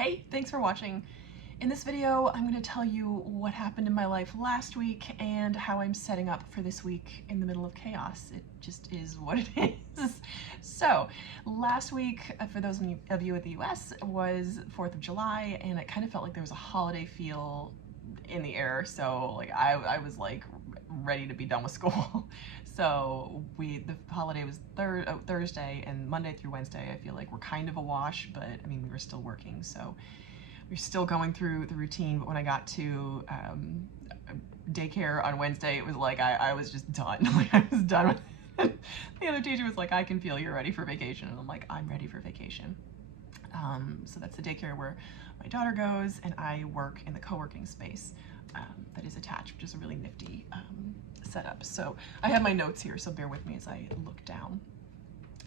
Hey, thanks for watching. In this video, I'm going to tell you what happened in my life last week and how I'm setting up for this week in the middle of chaos. It just is what it is. So, last week, for those of you in the US, was 4th of July, and it kind of felt like there was a holiday feel in the air. So, like, I was like ready to be done with school. So the holiday was Thursday, and Monday through Wednesday I feel like we're kind of a wash, but I mean we were still working, so we're still going through the routine. But when I got to daycare on Wednesday, it was like I was just done. Like I was done with it. The other teacher was like, I can feel you're ready for vacation, and I'm like, I'm ready for vacation. So that's the daycare where my daughter goes, and I work in the co-working space that is attached, which is a really nifty setup. So I have my notes here, so bear with me as I look down.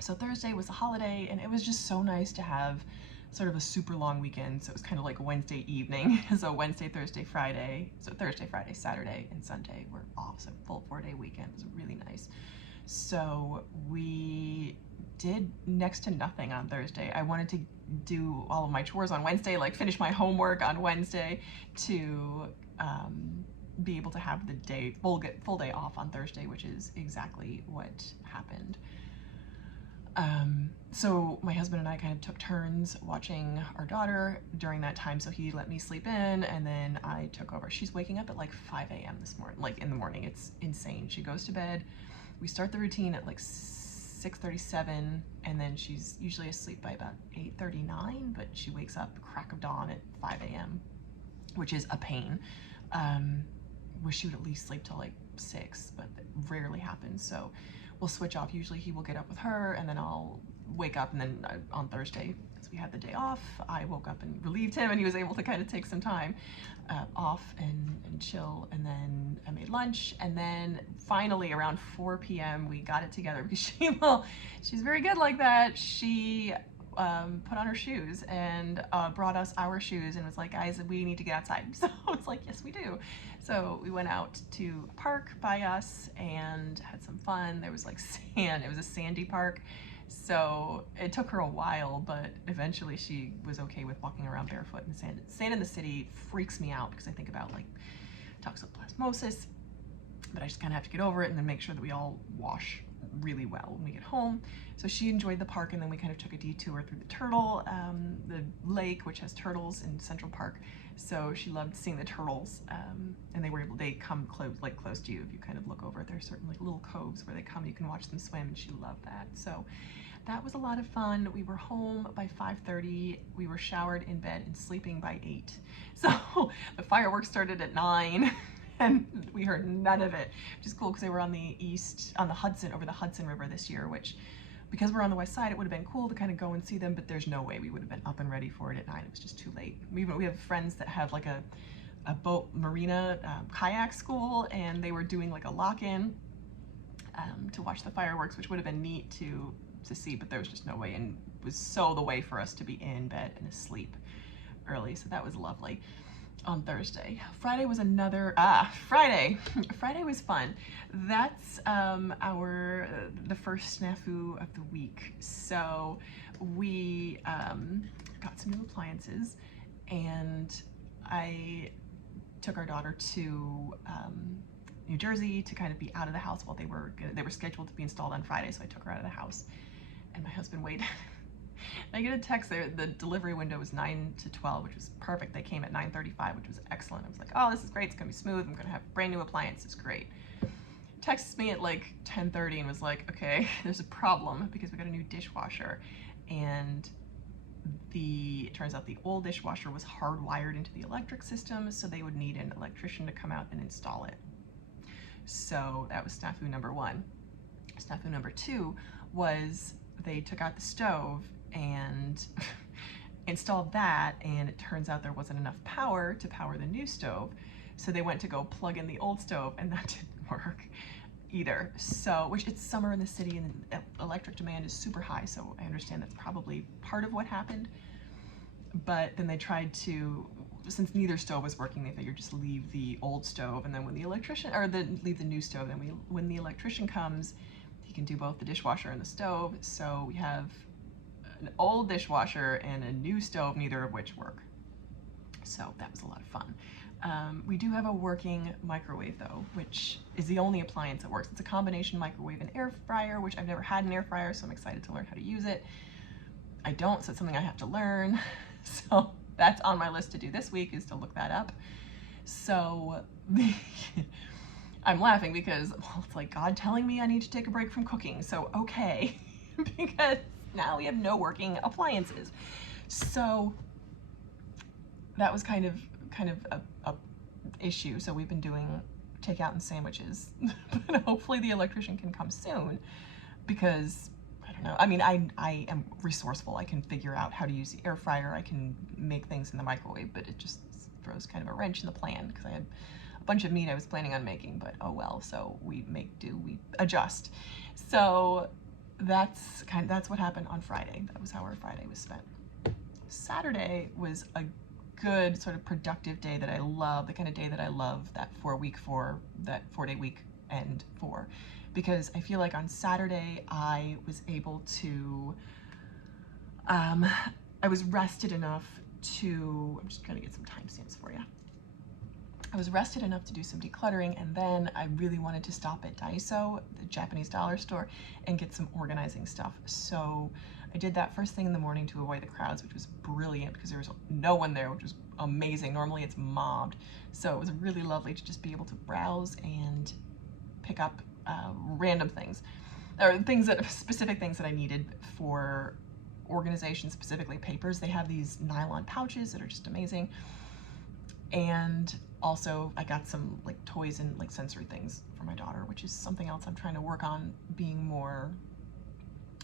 So Thursday was a holiday, and it was just so nice to have sort of a super long weekend. So it was kind of like Wednesday evening. So Wednesday, Thursday, Friday. So Thursday, Friday, Saturday, and Sunday were off. So full 4-day weekend. It was really nice. So we did next to nothing on Thursday. I wanted to do all of my chores on Wednesday, like finish my homework on Wednesday to be able to have the day full day off on Thursday, which is exactly what happened. So my husband and I kind of took turns watching our daughter during that time. So he let me sleep in, and then I took over. She's waking up at like 5 a.m. this morning, like in the morning. It's insane. She goes to bed. We start the routine at like 6:37, and then she's usually asleep by about 8:39, but she wakes up crack of dawn at 5 a.m., which is a pain. Wish she would at least sleep till like 6, but it rarely happens. So we'll switch off. Usually he will get up with her, and then I'll wake up, and then on Thursday, as we had the day off, I woke up and relieved him, and he was able to kind of take some time off and chill. And then I made lunch, and then finally around 4 p.m. we got it together, because she's very good like that. She put on her shoes and brought us our shoes and was like, guys, we need to get outside. So it's like, yes, we do. So we went out to a park by us and had some fun. There was like sand. It was a sandy park. So it took her a while, but eventually she was okay with walking around barefoot in the sand. Sand in the city freaks me out because I think about like toxoplasmosis, but I just kind of have to get over it and then make sure that we all wash really well when we get home. So she enjoyed the park, and then we kind of took a detour through the lake, which has turtles in Central Park. So she loved seeing the turtles, and they come close to you if you kind of look over. There's certain like little coves where they come, you can watch them swim, and she loved that. So that was a lot of fun. We were home by 5:30. We were showered, in bed, and sleeping by 8. So the fireworks started at 9. And we heard none of it, which is cool because they were on the over the Hudson River this year, which, because we're on the west side, it would have been cool to kind of go and see them, but there's no way we would have been up and ready for it at 9. It was just too late. We have friends that have like a boat marina kayak school, and they were doing like a lock-in to watch the fireworks, which would have been neat to see, but there was just no way, and it was so the way for us to be in bed and asleep early, so that was lovely. On Thursday. Friday was Friday was fun. That's the first snafu of the week. So we got some new appliances, and I took our daughter to New Jersey to kind of be out of the house while they were scheduled to be installed on Friday. So I took her out of the house, and my husband waited. I get a text there, the delivery window was 9 to 12, which was perfect. They came at 9:35, which was excellent. I was like, oh, this is great. It's gonna be smooth. I'm gonna have brand new appliance. It's great. Texts me at like 10:30 and was like, okay, there's a problem because we got a new dishwasher, and it turns out the old dishwasher was hardwired into the electric system, so they would need an electrician to come out and install it. So that was snafu number 1. Snafu number 2 was they took out the stove and installed that, and it turns out there wasn't enough power to power the new stove, so they went to go plug in the old stove, and that didn't work either. So, which it's summer in the city and electric demand is super high, so I understand that's probably part of what happened. But then they tried to, since neither stove was working, they figured just leave the old stove, and then when the electrician, or leave the new stove, then when the electrician comes, he can do both the dishwasher and the stove. So we have an old dishwasher and a new stove, neither of which work. So that was a lot of fun. We do have a working microwave though, which is the only appliance that works. It's a combination microwave and air fryer, which I've never had an air fryer, so I'm excited to learn how to use it. I don't, so it's something I have to learn. So that's on my list to do this week, is to look that up. So I'm laughing because, well, it's like God telling me I need to take a break from cooking. So okay, because now we have no working appliances. So that was kind of a issue. So we've been doing takeout and sandwiches, but hopefully the electrician can come soon, because I don't know. I mean, I am resourceful. I can figure out how to use the air fryer. I can make things in the microwave, but it just throws kind of a wrench in the plan, because I had a bunch of meat I was planning on making, but oh well. So we make do, we adjust. So that's what happened on Friday. That was how our Friday was spent. Saturday was a good sort of productive day that I love, the kind of day that I love, that 4-day week end for, because I feel like on Saturday I was able to, I was rested enough to, I'm just trying to get some timestamps for you. I was rested enough to do some decluttering, and then I really wanted to stop at Daiso, the Japanese dollar store, and get some organizing stuff. So I did that first thing in the morning to avoid the crowds, which was brilliant because there was no one there, which was amazing. Normally it's mobbed. So it was really lovely to just be able to browse and pick up random things, or specific things that I needed for organization, specifically papers. They have these nylon pouches that are just amazing. And also I got some like toys and like sensory things for my daughter, which is something else I'm trying to work on, being more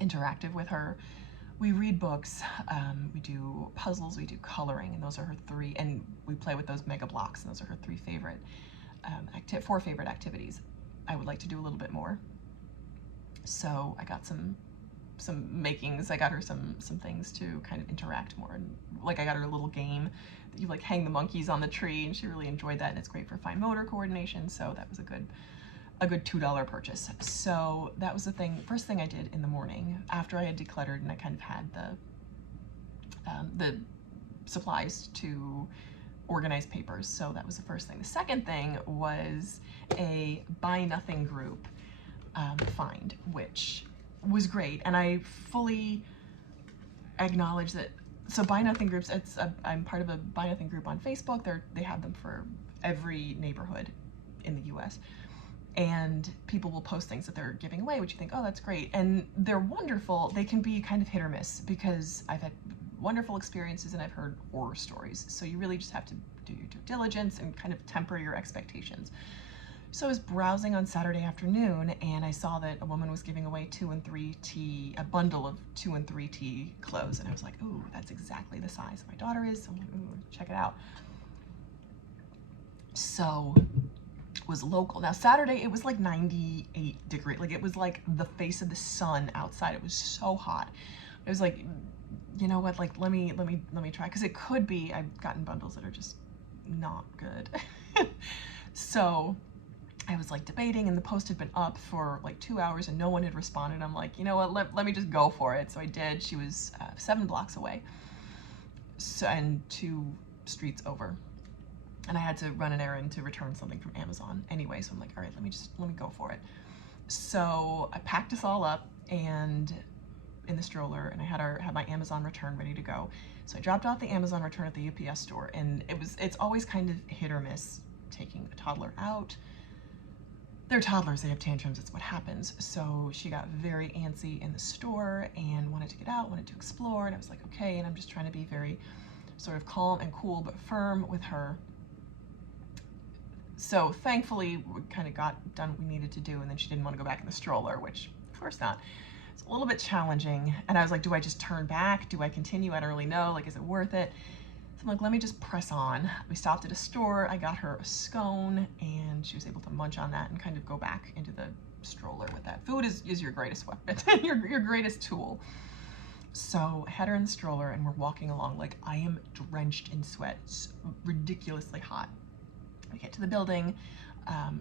interactive with her. We read books, we do puzzles, we do coloring, and those are her three, and we play with those mega blocks, and those are her four favorite activities. I would like to do a little bit more. So I got some makings. I got her some things to kind of interact more, and like I got her a little game that you like hang the monkeys on the tree, and she really enjoyed that, and it's great for fine motor coordination. So that was a good $2 purchase. So that was first thing I did in the morning after I had decluttered and I kind of had the supplies to organize papers. So that was the first thing. The second thing was a Buy Nothing group find, which was great, and I fully acknowledge that. So Buy Nothing groups, I'm part of a Buy Nothing group on Facebook. They have them for every neighborhood in the US, and people will post things that they're giving away, which you think, oh, that's great, and they're wonderful. They can be kind of hit or miss, because I've had wonderful experiences and I've heard horror stories, so you really just have to do your due diligence and kind of temper your expectations. So I was browsing on Saturday afternoon, and I saw that a woman was giving away 2 and 3T, a bundle of 2 and 3T clothes, and I was like, ooh, that's exactly the size my daughter is, so I'm like, ooh, check it out. So it was local. Now Saturday, it was like 98 degrees, like it was like the face of the sun outside. It was so hot. It was like, you know what, like let me try, because it could be I've gotten bundles that are just not good. So I was like debating, and the post had been up for like 2 hours and no one had responded. I'm like, you know what, let me just go for it. So I did. She was 7 blocks away, so, and 2 streets over, and I had to run an errand to return something from Amazon anyway. So I'm like, all right, let me go for it. So I packed us all up and in the stroller, and I had my Amazon return ready to go. So I dropped off the Amazon return at the UPS store, and it's always kind of hit or miss taking a toddler out. They're toddlers, they have tantrums, it's what happens. So she got very antsy in the store and wanted to get out, wanted to explore, and I was like, okay, and I'm just trying to be very sort of calm and cool but firm with her. So thankfully we kind of got done what we needed to do, and then she didn't want to go back in the stroller, which of course not. It's a little bit challenging, and I was like, do I just turn back? Do I continue? I don't really know, like, is it worth it? So I'm like, let me just press on. We stopped at a store, I got her a scone, and she was able to munch on that and kind of go back into the stroller with that. Food is your greatest weapon, your greatest tool. So I had her in the stroller, and we're walking along, like I am drenched in sweat. It's ridiculously hot. We get to the building,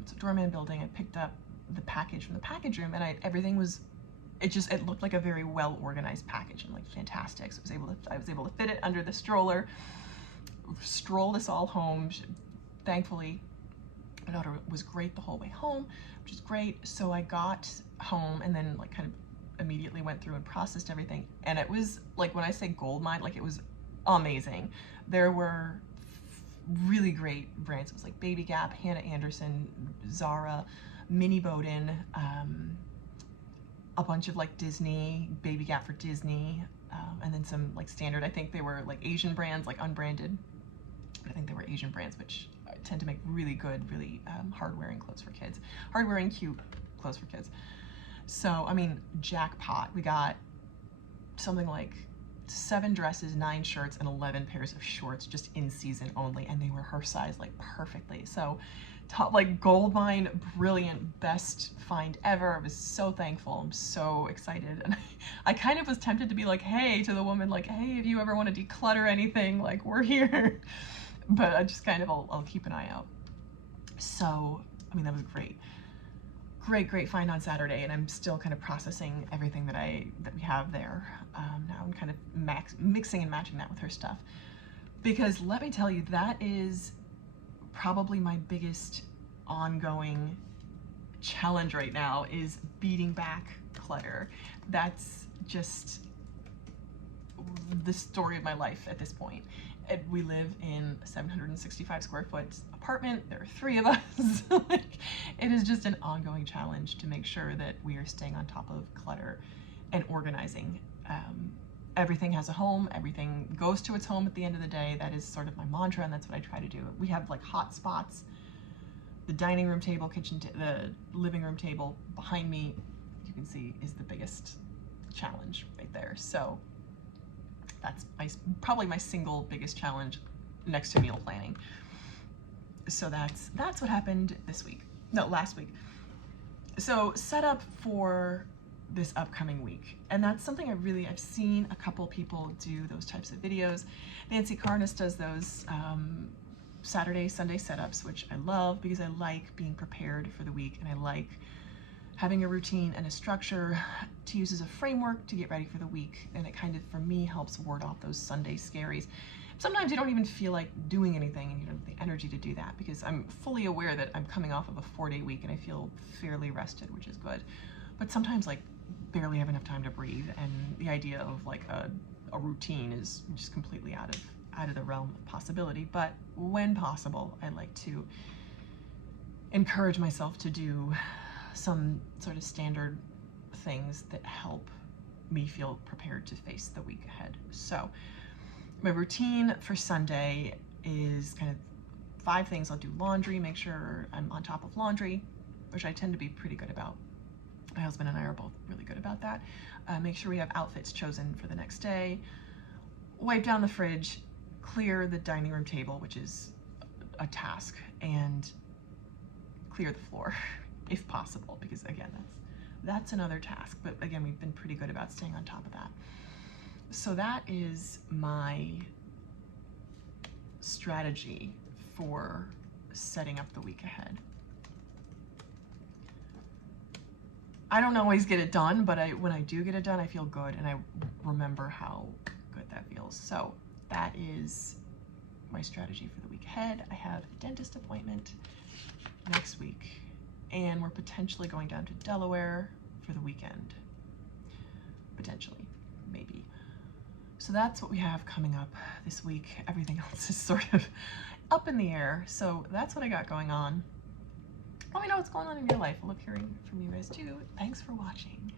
it's a doorman building. I picked up the package from the package room, and everything was it looked like a very well organized package and like fantastic. So I was able to fit it under the stroller, stroll this all home. Thankfully, my daughter was great the whole way home, which is great. So I got home and then like kind of immediately went through and processed everything. And it was like, when I say gold mine, like it was amazing. There were really great brands. It was like Baby Gap, Hannah Anderson, Zara, Mini Bowden, a bunch of like Disney, Baby Gap for Disney, and then some like standard, I think they were like Asian brands, like unbranded. I think they were Asian brands, which tend to make really good, really hard-wearing clothes for kids. Hard-wearing, cute clothes for kids. So, I mean, jackpot. We got something like 7 dresses, 9 shirts, and 11 pairs of shorts just in season only, and they were her size like perfectly. So top, like gold mine, brilliant, best find ever. I was so thankful. I'm so excited. And I kind of was tempted to be like, hey, to the woman, like, hey, if you ever want to declutter anything, like, we're here. But I just kind of, I'll keep an eye out. So, I mean, that was great. Great find on Saturday, and I'm still kind of processing everything that we have there. Now I'm kind of mixing and matching that with her stuff. Because let me tell you, that is probably my biggest ongoing challenge right now, is beating back clutter. That's just the story of my life at this point. We live in a 765 square foot apartment. There are 3 of us. Like, it is just an ongoing challenge to make sure that we are staying on top of clutter and organizing. Everything has a home. Everything goes to its home at the end of the day. That is sort of my mantra, and that's what I try to do. We have like hot spots. The dining room table, the living room table behind me, you can see, is the biggest challenge right there. So that's probably my single biggest challenge next to meal planning. So that's what happened last week. So set up for this upcoming week. And that's something I've seen a couple people do those types of videos. Nancy Karnas does those Saturday, Sunday setups, which I love because I like being prepared for the week, and I like having a routine and a structure to use as a framework to get ready for the week. And it kind of, for me, helps ward off those Sunday scaries. Sometimes you don't even feel like doing anything and you don't have the energy to do that, because I'm fully aware that I'm coming off of a 4-day week and I feel fairly rested, which is good. But sometimes, like, barely have enough time to breathe, and the idea of like a routine is just completely out of the realm of possibility. But when possible, I like to encourage myself to do some sort of standard things that help me feel prepared to face the week ahead. So my routine for Sunday is kind of 5 things. I'll do laundry, make sure I'm on top of laundry, which I tend to be pretty good about. My husband and I are both really good about that. Make sure we have outfits chosen for the next day. Wipe down the fridge, clear the dining room table, which is a task, and clear the floor if possible, because again, that's another task. But again, we've been pretty good about staying on top of that. So that is my strategy for setting up the week ahead. I don't always get it done, but when I do get it done, I feel good, and I remember how good that feels. So that is my strategy for the week ahead. I have a dentist appointment next week, and we're potentially going down to Delaware for the weekend. Potentially, maybe. So that's what we have coming up this week. Everything else is sort of up in the air. So that's what I got going on. Let me know what's going on in your life. I love hearing from you guys too. Thanks for watching.